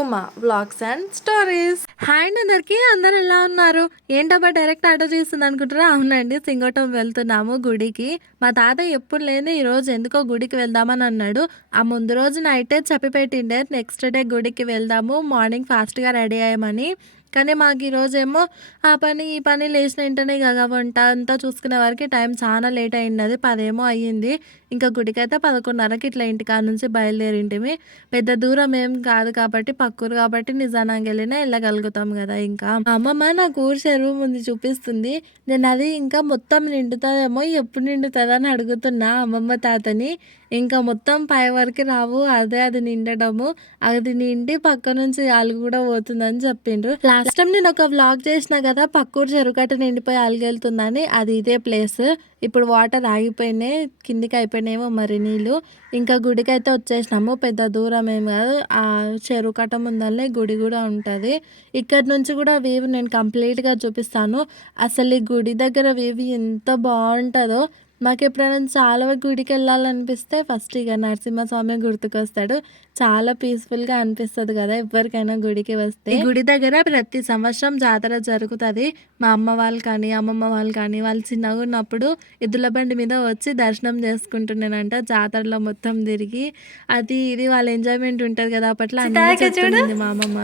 Uma vlogs and stories hi అందరికి అందరు ఎలా ఉన్నారు? ఏంటబ్బా డైరెక్ట్ ఆర్డర్ చేస్తుంది అనుకుంటారా అవునండి సింగోటం వెళ్తున్నాము గుడికి. మా తాత ఎప్పుడు లేని ఈ రోజు ఎందుకో గుడికి వెళ్దామని అన్నాడు. ఆ ముందు రోజు నైటే చెప్పి పెట్టిండే నెక్స్ట్ డే గుడికి వెళ్దాము మార్నింగ్ ఫాస్ట్గా రెడీ అయ్యామని. కానీ మాకు ఈరోజేమో ఆ పని ఈ పని లేచిన వెంటనే కదా వంట అంతా చూసుకునే వరకు టైం చాలా లేట్ అయింది. పదేమో అయ్యింది. ఇంకా గుడికైతే పదకొండున్నరకి ఇట్లా ఇంటికాడ నుంచి బయలుదేరింటిమి. పెద్ద దూరం ఏం కాదు కాబట్టి పక్కూరు కాబట్టి నిజానానికి వెళ్ళినా వెళ్ళగలుగుతాం కదా ఇంకా. అమ్మమ్మ నాకు ఊరు చెరువు ముందు చూపిస్తుంది. నేను అది ఇంకా మొత్తం నిండుతుందేమో ఎప్పుడు నిండుతుంది అని అడుగుతున్నా అమ్మమ్మ తాతని. ఇంకా మొత్తం పై వరకు రావు. అదే అది నిండడము. అది నిండి పక్క నుంచి అలుగు కూడా పోతుందని చెప్పిండ్రు. లాస్ట్ టైం నేను ఒక వ్లాగ్ చేసిన కదా పక్కూరు చెరుకట్ట నిండిపోయి అలుగెళ్తుందని. అది ఇదే ప్లేస్ ఇప్పుడు వాటర్ ఆగిపోయినాయి కిందికి అయిపోయినాయేమో మరి నీళ్ళు. ఇంకా గుడికి అయితే వచ్చేసినాము. పెద్ద దూరం ఏం కాదు. ఆ చెరువు కట్ట ముందరనే గుడి కూడా ఉంటుంది. ఇక్కడ నుంచి కూడా వీవ్ నేను కంప్లీట్గా చూపిస్తాను. అసలు ఈ గుడి దగ్గర వీవ్ ఎంత బాగుంటుందో. మాకు ఎప్పుడైనా చాలా గుడికి వెళ్ళాలనిపిస్తే ఫస్ట్ ఇక నరసింహస్వామి గుర్తుకొస్తాడు. చాలా పీస్ఫుల్గా అనిపిస్తుంది కదా ఎవరికైనా గుడికి వస్తే. గుడి దగ్గర ప్రతి సంవత్సరం జాతర జరుగుతుంది. మా అమ్మ వాళ్ళు కానీ అమ్మమ్మ వాళ్ళు కానీ వాళ్ళు చిన్నగా ఉన్నప్పుడు ఎద్దుల బండి మీద వచ్చి దర్శనం చేసుకుంటున్నానంట జాతరలో మొత్తం తిరిగి. అది ఇది వాళ్ళ ఎంజాయ్మెంట్ ఉంటుంది కదా అప్పట్లో అన్నీ మా అమ్మమ్మ.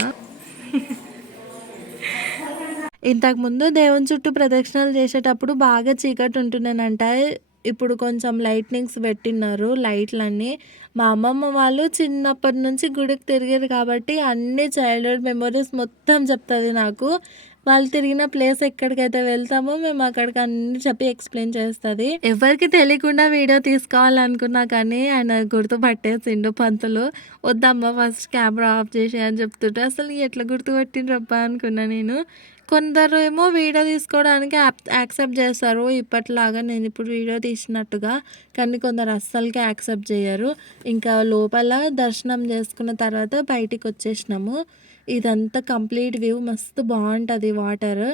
ఇంతకు ముందు దేవుని చుట్టూ ప్రదక్షిణలు చేసేటప్పుడు బాగా చీకటి ఉంటున్నానంట ఇప్పుడు కొంచెం లైట్నింగ్స్ పెట్టినారు లైట్లన్నీ మా అమ్మమ్మ వాళ్ళు చిన్నప్పటి నుంచి గుడికి తిరిగారు కాబట్టి అన్ని చైల్డ్హుడ్ మెమరీస్ మొత్తం చెప్తుంది నాకు. వాళ్ళు తిరిగిన ప్లేస్ ఎక్కడికైతే వెళ్తామో మేము అక్కడికి అన్ని చెప్పి ఎక్స్ప్లెయిన్ చేస్తుంది. ఎవరికి తెలియకుండా వీడియో తీసుకోవాలనుకున్నా కానీ ఆయన గుర్తుపట్టేసిండు పంతులు. వద్దమ్మా ఫస్ట్ కెమెరా ఆఫ్ చేసి అని చెప్తుంటే అసలు ఎట్లా గుర్తుపట్టిండ్రబ్బా అనుకున్నా నేను. కొందరు ఏమో వీడియో తీసుకోవడానికి యాక్సెప్ట్ చేస్తారు. ఇప్పటిలాగా నేను ఇప్పుడు వీడియో తీసినట్టుగా. కానీ కొందరు అస్సలకి యాక్సెప్ట్ చేయరు. ఇంకా లోపల దర్శనం చేసుకున్న తర్వాత బయటికి వచ్చేసినాము. ఇదంతా కంప్లీట్ వ్యూ. మస్తు బాగుంటుంది వాటర్.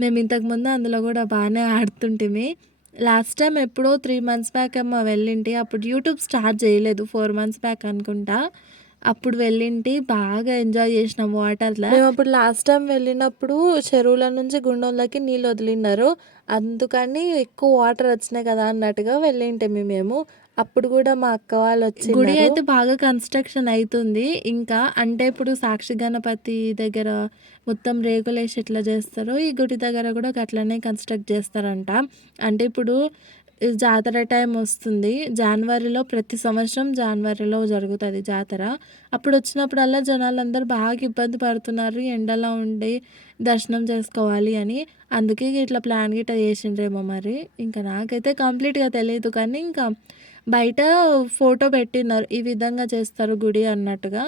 మేము ఇంతకుముందు అందులో కూడా బాగానే ఆడుతుంటిమి. లాస్ట్ టైం ఎప్పుడో త్రీ మంత్స్ బ్యాక్ ఏమో వెళ్ళింటి. అప్పుడు యూట్యూబ్ స్టార్ట్ చేయలేదు ఫోర్ మంత్స్ బ్యాక్ అనుకుంటా. అప్పుడు వెళ్ళింటి బాగా ఎంజాయ్ చేసినాం వాటర్లో. మేము అప్పుడు లాస్ట్ టైం వెళ్ళినప్పుడు చెరువుల నుంచి గుండంలోకి నీళ్ళు వదిలినారు అందుకని ఎక్కువ వాటర్ వచ్చినాయి కదా అన్నట్టుగా వెళ్ళింటే మేము. అప్పుడు కూడా మా అక్క వాళ్ళు వచ్చి గుడి అయితే బాగా కన్స్ట్రక్షన్ అవుతుంది ఇంకా అంటే ఇప్పుడు సాక్షి గణపతి దగ్గర మొత్తం రేకులేసి ఎట్లా చేస్తారో ఈ గుడి దగ్గర కూడా అట్లనే కన్స్ట్రక్ట్ చేస్తారంట. అంటే ఇప్పుడు జాతర టైం వస్తుంది. జనవరిలో ప్రతి సంవత్సరం జనవరిలో జరుగుతుంది జాతర. అప్పుడు వచ్చినప్పుడల్లా జనాలందరూ బాగా ఇబ్బంది పడుతున్నారు. ఎండలో ఉండి దర్శనం చేసుకోవాలి అని. అందుకే ఇట్లా ప్లాన్ గిట్ట చేసిండ్రేమో మరి. ఇంకా నాకైతే కంప్లీట్గా తెలియదు కానీ ఇంకా బయట ఫోటో పెట్టినారు ఈ విధంగా చేస్తారు గుడి అన్నట్టుగా.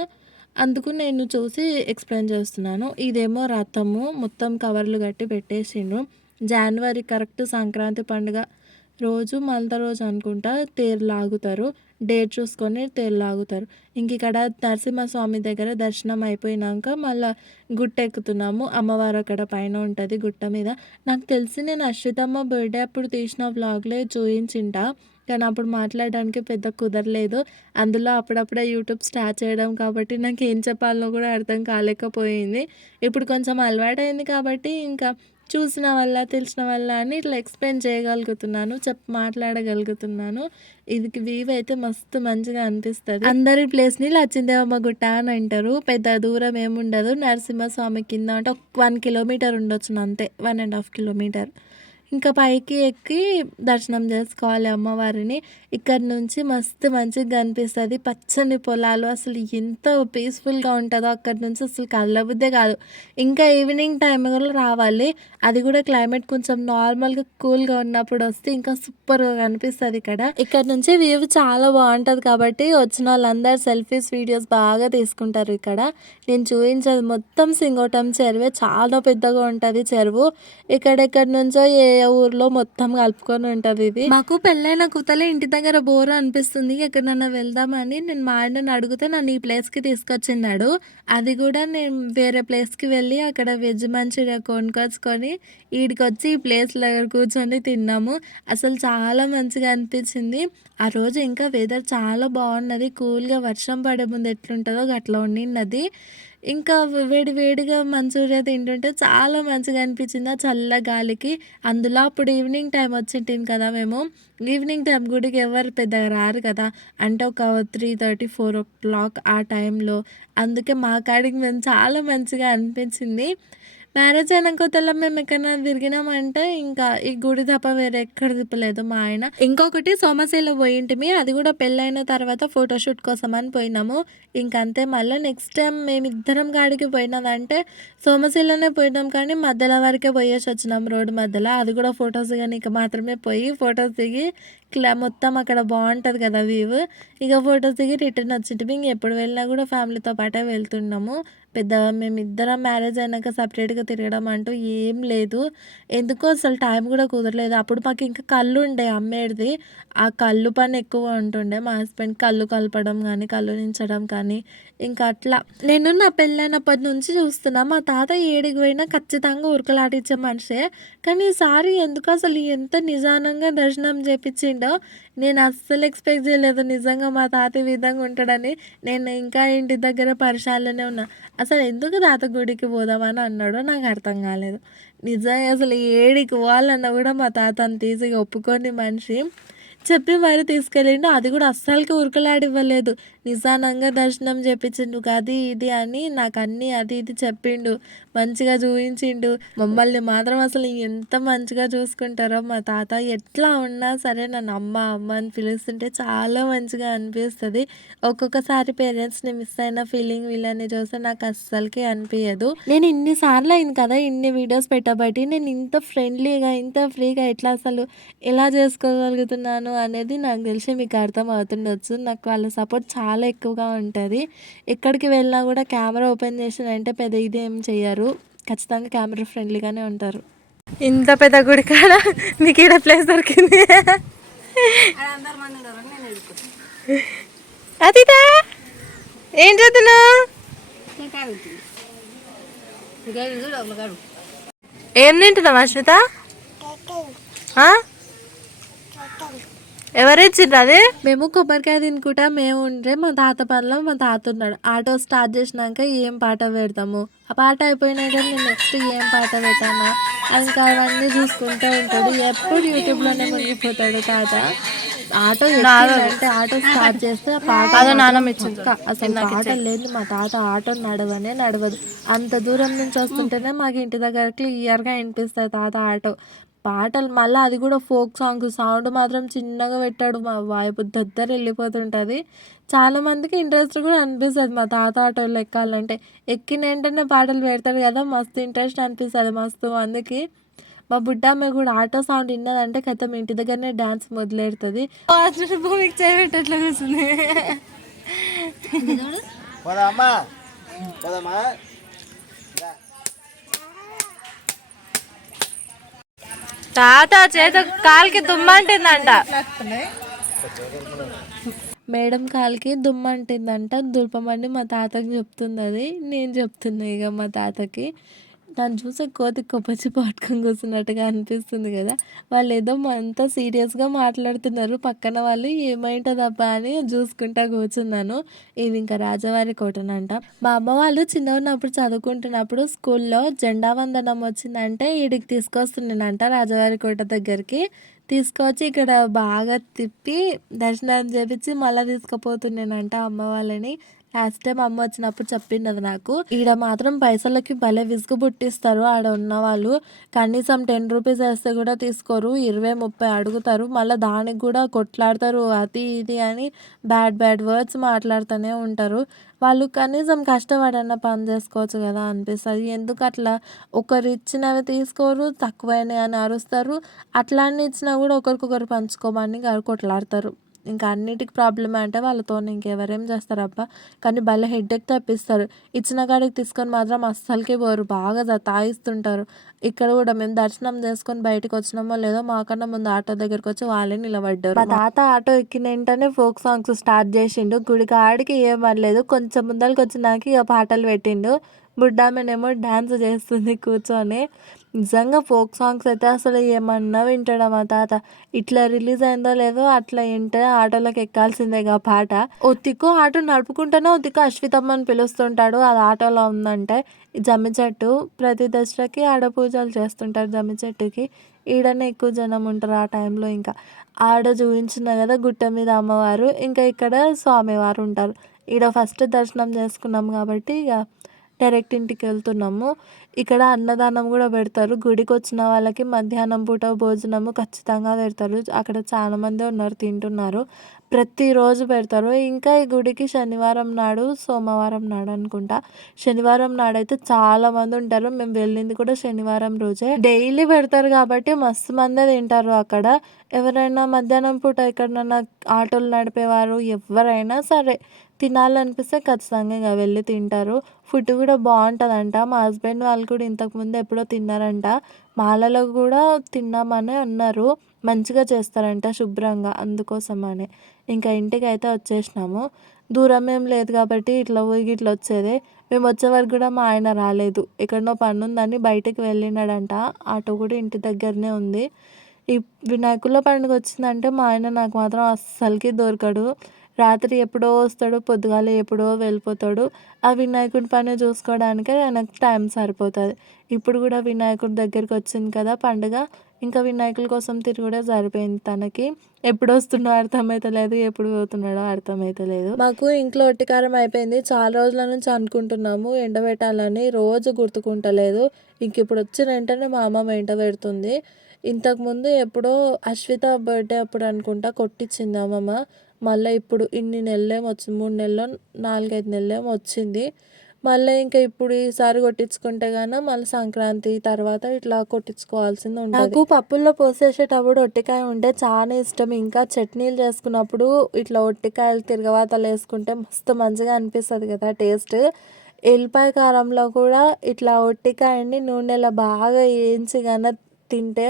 అందుకు నేను చూసి ఎక్స్ప్లెయిన్ చేస్తున్నాను. ఇదేమో రథము మొత్తం కవర్లు కట్టి పెట్టేసిండ్రు. జనవరి కరెక్ట్ సంక్రాంతి పండుగ రోజు మలత రోజు అనుకుంటా తేరు లాగుతారు. డేట్ చూసుకొని తేరు లాగుతారు. ఇంక ఇక్కడ నరసింహస్వామి దగ్గర దర్శనం అయిపోయినాక మళ్ళీ గుట్ట ఎక్కుతున్నాము అమ్మవారు అక్కడ పైన ఉంటుంది గుట్ట మీద. నాకు తెలిసి నేను అశ్వితమ్మ బర్త్డే అప్పుడు తీసిన వ్లాగ్లే చూయించింట. కానీ అప్పుడు మాట్లాడడానికి పెద్ద కుదరలేదు. అందులో అప్పుడప్పుడే యూట్యూబ్ స్టార్ట్ చేయడం కాబట్టి నాకు ఏం చెప్పాలో కూడా అర్థం కాలేకపోయింది. ఇప్పుడు కొంచెం అలవాటైంది కాబట్టి ఇంకా చూసిన వల్ల తెలిసిన వల్ల అని ఇట్లా ఎక్స్ప్లెయిన్ చేయగలుగుతున్నాను చెప్ మాట్లాడగలుగుతున్నాను. ఇది వ్యూ అయితే మస్తు మంచిగా అనిపిస్తుంది. అందరి ప్లేస్ని లచ్చిందేవమ్మ గుట్ట అని అంటారు. పెద్ద దూరం ఏముండదు. నరసింహస్వామి కింద అంటే వన్ కిలోమీటర్ ఉండొచ్చు అంతే. వన్ అండ్ హాఫ్ కిలోమీటర్ ఇంకా పైకి ఎక్కి దర్శనం చేసుకోవాలి అమ్మవారిని. ఇక్కడ నుంచి మస్తు మంచిగా కనిపిస్తుంది. పచ్చని పొలాలు అసలు ఎంత పీస్ఫుల్గా ఉంటుందో అక్కడ నుంచి అసలు కదలబుద్దే కాదు. ఇంకా ఈవినింగ్ టైం కూడా రావాలి. అది కూడా క్లైమేట్ కొంచెం నార్మల్గా కూల్గా ఉన్నప్పుడు వస్తే ఇంకా సూపర్గా కనిపిస్తుంది ఇక్కడ. ఇక్కడ నుంచి వ్యూ చాలా బాగుంటుంది కాబట్టి వచ్చిన వాళ్ళందరూ సెల్ఫీస్ వీడియోస్ బాగా తీసుకుంటారు ఇక్కడ. నేను చూపించేది మొత్తం సింగోటం చెరువే. చాలా పెద్దగా ఉంటుంది చెరువు. ఇక్కడెక్కడ నుంచో ఏ ఊర్లో మొత్తం కలుపుకొని ఉంటుంది ఇది. మాకు పెళ్ళైన కుతలే ఇంటి దగ్గర బోర్ అనిపిస్తుంది ఎక్కడన్నా వెళ్దామని. నేను మా ఆయనను అడిగితే నన్ను ఈ ప్లేస్కి తీసుకొచ్చిన్నాడు. అది కూడా నేను వేరే ప్లేస్కి వెళ్ళి అక్కడ వెజ్ మంచూరియా కొనుకొచ్చుకొని ఈడికి వచ్చి ఈ ప్లేస్ దగ్గర కూర్చొని తిన్నాము. అసలు చాలా మంచిగా అనిపించింది. ఆ రోజు ఇంకా వెదర్ చాలా బాగున్నది. కూల్గా వర్షం పడే ముందు ఎట్లుంటుందో అట్లా ఉండినది ఇంకా వేడి వేడిగా మంచూరియా తింటుంటే చాలా మంచిగా అనిపించింది. ఆ చల్ల గాలికి అందులో అప్పుడు ఈవినింగ్ టైం వచ్చింటాం కదా మేము. ఈవినింగ్ టైం గుడికి ఎవరు పెద్దగా రారు కదా. అంటే ఒక three thirty four o'clock ఆ టైంలో అందుకే మా కాడికి మేము చాలా మంచిగా అనిపించింది. మ్యారేజ్ అయిన మేము ఎక్కడైనా తిరిగినామంటే ఇంకా ఈ గుడి తప్ప వేరే ఎక్కడ తిప్పలేదు మా ఆయన. ఇంకొకటి సోమశీల పోయింటిమి అది కూడా పెళ్ళైన తర్వాత ఫోటోషూట్ కోసం అని పోయినాము ఇంకంతే మళ్ళీ నెక్స్ట్ టైం మేమిద్దరం గాడికి పోయినదంటే సోమశీలనే పోయినాం కానీ మధ్యలో వరకే పోయేసి వచ్చినాం రోడ్డు మధ్యలో. అది కూడా ఫొటోస్ కానీ ఇక మాత్రమే పోయి ఫొటోస్ దిగి క్లా మొత్తం అక్కడ బాగుంటుంది కదా వ్యూ ఇక ఫొటోస్ దిగి రిటర్న్ వచ్చింటిమి. ఇంక ఎప్పుడు వెళ్ళినా కూడా ఫ్యామిలీతో పాటే వెళ్తున్నాము. పెద్ద మేమిద్దరం మ్యారేజ్ అయినాక సపరేట్గా తిరగడం అంటూ ఏం లేదు. ఎందుకో అసలు టైం కూడా కుదరలేదు. అప్పుడు మాకు ఇంకా కళ్ళు ఉండే అమ్మేడిది. ఆ కళ్ళు పని ఎక్కువ ఉంటుండే. మా హస్బెండ్ కళ్ళు కలపడం కానీ కళ్ళు నించడం కానీ ఇంకా అట్లా. నేను నా పెళ్ళైనప్పటి నుంచి చూస్తున్నా. మా తాత ఏడికి పోయినా ఖచ్చితంగా ఉరకలాటిచ్చే మనిషే. కానీ ఈసారి ఎందుకు అసలు ఎంత నిజానంగా దర్శనం చేపించిండో నేను అస్సలు ఎక్స్పెక్ట్ చేయలేదు. నిజంగా మా తాత ఈ విధంగా ఉంటాడని. నేను ఇంకా ఇంటి దగ్గర పరిశాలనే ఉన్నా. అసలు ఎందుకు తాత గుడికి పోదామని అన్నాడో నాకు అర్థం కాలేదు. నిజంగా అసలు ఏడికి పోవాలన్నా కూడా మా తాత అంత ఈజీగా ఒప్పుకొని మనిషి చెప్పి మరి తీసుకెళ్ళిండు. అది కూడా అస్సలకి ఉరకలాడివ్వలేదు. నిజానంగా దర్శనం చేపించిండు. అది ఇది అని నాకు అన్నీ అది ఇది చెప్పిండు. మంచిగా చూపించిండు. మమ్మల్ని మాత్రం అసలు ఎంత మంచిగా చూసుకుంటారో మా తాత ఎట్లా ఉన్నా సరే నన్ను అమ్మ అమ్మ అని పిలుస్తుంటే చాలా మంచిగా అనిపిస్తుంది. ఒక్కొక్కసారి పేరెంట్స్ని మిస్ అయిన ఫీలింగ్ వీళ్ళని చూస్తే నాకు అస్సలకి అనిపించదు నేను ఇన్నిసార్లు అయింది కదా ఇన్ని వీడియోస్ పెట్టబట్టి నేను ఇంత ఫ్రెండ్లీగా ఇంత ఫ్రీగా ఎట్లా అసలు ఎలా చేసుకోగలుగుతున్నాను అనేది నాకు తెలిసి మీకు అర్థం అవుతుండొచ్చు నాకు వాళ్ళ సపోర్ట్ చాలా ఎక్కువగా ఉంటుంది. ఎక్కడికి వెళ్ళినా కూడా కెమెరా ఓపెన్ చేసినంటే పెద్ద ఇదేం చేయరు ఖచ్చితంగా కెమెరా ఫ్రెండ్లీగానే ఉంటారు. ఇంత పెద్ద గుడి కాడ మీకు ఇక్కడ ప్లేస్ దొరికింది. అదిదా ఏం చదువుతున్నావు ఏం తింటున్నావు అశ్విత? ఆ? ఎవరు ఇచ్చిండ్రు అది? మేము కొబ్బరికాయ తినుకుంటా మేము ఉంటే మా తాత పనిలో మా తాత ఉన్నాడు. ఆటో స్టార్ట్ చేసినాక ఏం పాట పెడతాము? ఆ పాట అయిపోయినాక నేను నెక్స్ట్ ఏం పాట పెట్టాను ఇంకా అవన్నీ చూసుకుంటూ ఉంటాడు. ఎప్పుడు యూట్యూబ్లోనే మునిగిపోతాడు తాత. ఆటో అంటే ఆటో స్టార్ట్ చేస్తే ఆ పాట. అసలు పాట లేదు మా తాత ఆటో నడవనే నడవదు. అంత దూరం నుంచి వస్తుంటేనే మాకు ఇంటి దగ్గర క్లియర్గా వినిపిస్తుంది తాత ఆటో. పాటలు మళ్ళీ అది కూడా ఫోక్ సాంగ్స్. సౌండ్ మాత్రం చిన్నగా పెట్టాడు మా వాయిపు దగ్గర వెళ్ళిపోతుంటుంది. చాలా మందికి ఇంట్రెస్ట్ కూడా అనిపిస్తుంది. మా తాత ఆటోలో ఎక్కాలంటే ఎక్కిన వెంటనే పాటలు పెడతాడు కదా మస్తు ఇంట్రెస్ట్ అనిపిస్తుంది మస్తు మందికి మా బుడ్డమ్మ కూడా ఆటో సౌండ్ విన్నదంటే కథం ఇంటి దగ్గరనే డాన్స్ మొదలెడుతుంది. భూమికి చేయబెట్టట్లా కూర్చుంది పోదామా పోదామా తాత చేత కాలికి దుమ్మంటుందంట. మేడం కాలికి దుమ్మంటుందంట. దులపమని మా తాతకి చెప్తుంది అది. నేను చెప్తున్నా ఇక మా తాతకి. దాన్ని చూసి కోతి కొప్పచ్చి పట్టుకొని కూర్చున్నట్టుగా అనిపిస్తుంది కదా. వాళ్ళు ఏదో అంతా సీరియస్గా మాట్లాడుతున్నారు. పక్కన వాళ్ళు ఏమైంటుందబ్బా అని చూసుకుంటా కూర్చున్నాను. ఇది ఇంకా రాజవారి కోటనంట. మా అమ్మ వాళ్ళు చిన్న ఉన్నప్పుడు చదువుకుంటున్నప్పుడు స్కూల్లో జెండా వందనం వచ్చిందంటే ఈడికి తీసుకొస్తున్నానంట రాజవారి కోట దగ్గరికి. తీసుకొచ్చి ఇక్కడ బాగా తిప్పి దర్శనం చేపించి మళ్ళీ తీసుకుపోతున్నానంట అమ్మ వాళ్ళని. లాస్ట్ టైం అమ్మ వచ్చినప్పుడు చెప్పింది అది నాకు. ఈడ మాత్రం పైసలకి భలే విసుగు పుట్టిస్తారు. ఆడ ఉన్న వాళ్ళు కనీసం టెన్ రూపీస్ వేస్తే కూడా తీసుకోరు. ఇరవై ముప్పై అడుగుతారు. మళ్ళీ దానికి కూడా కొట్లాడతారు. అది ఇది అని బ్యాడ్ బ్యాడ్ వర్డ్స్ మాట్లాడుతూనే ఉంటారు. వాళ్ళు కనీసం కష్టపడన్న పని చేసుకోవచ్చు కదా అనిపిస్తుంది. ఎందుకు అట్లా? ఒకరు ఇచ్చినవి తీసుకోరు తక్కువైనవి అని అరుస్తారు. అట్లా అన్ని ఇచ్చినా కూడా ఒకరికొకరు పంచుకోమని కొట్లాడతారు. ఇంకా అన్నిటికి ప్రాబ్లమే అంటే వాళ్ళతో ఇంకెవరేం చేస్తారబ్బా. కానీ భలే హెడ్ఏక్ తెప్పిస్తారు. ఇచ్చిన కాడికి తీసుకొని మాత్రం అస్సలకి పోరు. బాగా జ- తాగిస్తుంటారు ఇక్కడ కూడా మేము దర్శనం చేసుకొని బయటకు వచ్చినామో లేదో మాకన్నా ముందు ఆటో దగ్గరికి వచ్చి వాళ్ళే నిలబడ్డారు. మా తాత ఆటో ఎక్కిన వెంటనే ఫోక్ సాంగ్స్ స్టార్ట్ చేసిండు. గుడి కాడికి ఏం పర్లేదు కొంచెం ముందరికి వచ్చినాక ఇక పాటలు పెట్టిండు. బుడ్డామెనేమో డ్యాన్స్ చేస్తుంది కూర్చొని. నిజంగా ఫోక్ సాంగ్స్ అయితే అసలు ఏమన్నా వింటాడా మా తాత? ఇట్లా రిలీజ్ అయిందో లేదో అట్లా వింటే ఆటోలోకి ఎక్కాల్సిందే ఆ పాట. ఒత్తికో ఆటో నడుపుకుంటేనే ఒత్తికో అశ్వితమ్మ అని పిలుస్తుంటాడు. అది ఆటోలో ఉందంటే జమ్మి చెట్టు ప్రతి దసరాకి ఆడ పూజలు చేస్తుంటారు జమ్మి చెట్టుకి. ఈడనే ఎక్కువ జనం ఉంటారు ఆ టైంలో ఇంకా. ఆడ చూపించిన కదా గుట్ట మీద అమ్మవారు. ఇంకా ఇక్కడ స్వామివారు ఉంటారు. ఈడ ఫస్ట్ దర్శనం చేసుకున్నాం కాబట్టి ఇక డైరెక్ట్ ఇంటికి వెళ్తున్నాము. ఇక్కడ అన్నదానం కూడా పెడతారు. గుడికి వచ్చిన వాళ్ళకి మధ్యాహ్నం పూట భోజనము ఖచ్చితంగా పెడతారు. అక్కడ చాలామంది ఉన్నారు తింటున్నారు. ప్రతిరోజు పెడతారు. ఇంకా ఈ గుడికి శనివారం నాడు సోమవారం నాడు అనుకుంటా. శనివారం నాడైతే చాలా మంది ఉంటారు. మేము వెళ్ళింది కూడా శనివారం రోజే. డైలీ పెడతారు కాబట్టి మస్తు మందే తింటారు అక్కడ. ఎవరైనా మధ్యాహ్నం పూట ఎక్కడైనా ఆటోలు నడిపేవారు ఎవరైనా సరే. తినాలనిపిస్తే ఖచ్చితంగా ఇక వెళ్ళి తింటారు. ఫుడ్ కూడా బాగుంటుందంట. మా హస్బెండ్ వాళ్ళు కూడా ఇంతకుముందు ఎప్పుడో తిన్నారంట. మాలలో కూడా తిన్నామని అన్నారు. మంచిగా చేస్తారంట శుభ్రంగా అందుకోసమని. ఇంకా ఇంటికి అయితే వచ్చేసినాము. దూరం ఏం లేదు కాబట్టి ఇట్లా పోయి ఇట్లా వచ్చేదే. మేము వచ్చే వరకు కూడా మా ఆయన రాలేదు. ఎక్కడనో పని ఉందని బయటకు వెళ్ళినాడంట. ఆటో కూడా ఇంటి దగ్గరనే ఉంది. ఈ వినాయకుల పండుగ వచ్చిందంటే మా ఆయన నాకు మాత్రం అస్సలకి దొరకడు. రాత్రి ఎప్పుడో వస్తాడు పొద్దుగాల ఎప్పుడో వెళ్ళిపోతాడు ఆ వినాయకుడి పని చూసుకోవడానికే నాకు టైం సరిపోతుంది. ఇప్పుడు కూడా వినాయకుడి దగ్గరికి వచ్చింది కదా పండుగ ఇంకా వినాయకుల కోసం తిరుగుడే సరిపోయింది తనకి. ఎప్పుడు వస్తుండో అర్థమైతలేదు ఎప్పుడు పోతున్నాడో అర్థమైతలేదు మాకు ఇంట్లో ఒట్టికారం అయిపోయింది. చాలా రోజుల నుంచి అనుకుంటున్నాము ఎండబెట్టాలని రోజు గుర్తుకుంటలేదు. ఇంక ఇప్పుడు వచ్చిన వెంటనే మా అమ్మ ఎండ పెడుతుంది. ఇంతకుముందు ఎప్పుడో అశ్విత బర్త్డే అప్పుడు అనుకుంటా కొట్టించింది అమ్మమ్మ. మళ్ళీ ఇప్పుడు ఇన్ని నెలలేమో వచ్చింది మూడు నెలలో నాలుగైదు నెలలేమో వచ్చింది మళ్ళీ ఇంకా ఇప్పుడు ఈసారి కొట్టించుకుంటే గాన మళ్ళీ సంక్రాంతి తర్వాత ఇట్లా కొట్టించుకోవాల్సింది ఉంటుంది. నాకు పప్పుల్లో పోసేసేటప్పుడు ఒట్టికాయ ఉంటే చాలా ఇష్టం. ఇంకా చట్నీలు చేసుకున్నప్పుడు ఇట్లా ఒట్టికాయలు తిరగవాతలు వేసుకుంటే మస్తు మంచిగా అనిపిస్తుంది కదా టేస్ట్. ఎల్లిపాయ కారంలో కూడా ఇట్లా ఒట్టికాయని నూనెలో బాగా వేయించి కానీ తింటే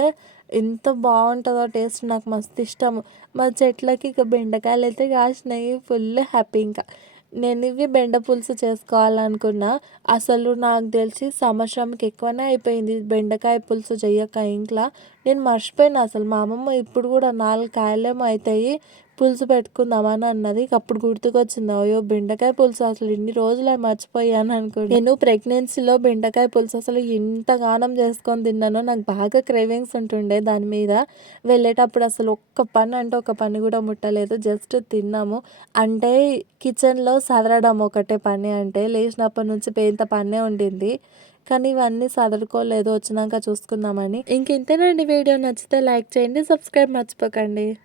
ఎంత బాగుంటుందో టేస్ట్ నాకు మస్తు ఇష్టం. మా చెట్లకి ఇక బెండకాయలు అయితే కాసినాయి ఫుల్ హ్యాపీ ఇంకా. నేను ఇవి బెండ పులుసు చేసుకోవాలనుకున్నా. అసలు నాకు తెలిసి సంవత్సరంకి ఎక్కువనే అయిపోయింది బెండకాయ పులుసు చెయ్యక ఇంట్లో. నేను మర్చిపోయినా అసలు మా అమ్మమ్మ ఇప్పుడు కూడా నాలుగు కాయలేమో అవుతాయి పులుసు పెట్టుకుందామని అన్నది. అప్పుడు గుర్తుకొచ్చింది అయ్యో బెండకాయ పులుసు అసలు ఇన్ని రోజులు మర్చిపోయాను అనుకోండి నేను ప్రెగ్నెన్సీలో బెండకాయ పులుసు అసలు ఎంతగానం చేసుకొని తిన్నానో నాకు బాగా క్రేవింగ్స్ ఉంటుండే దాని మీద. వెళ్ళేటప్పుడు అసలు ఒక్క పని అంటే ఒక పని కూడా ముట్టలేదు. జస్ట్ తిన్నాము. అంటే కిచెన్లో సదరడం ఒకటే పని అంటే లేచినప్పటి నుంచి పెద్ద పనే ఉండింది. కానీ ఇవన్నీ సదరుకోలేదు. వచ్చినాక చూసుకుందామని. ఇంకెంతేనండి వీడియో. నచ్చితే లైక్ చేయండి సబ్స్క్రైబ్ మర్చిపోకండి.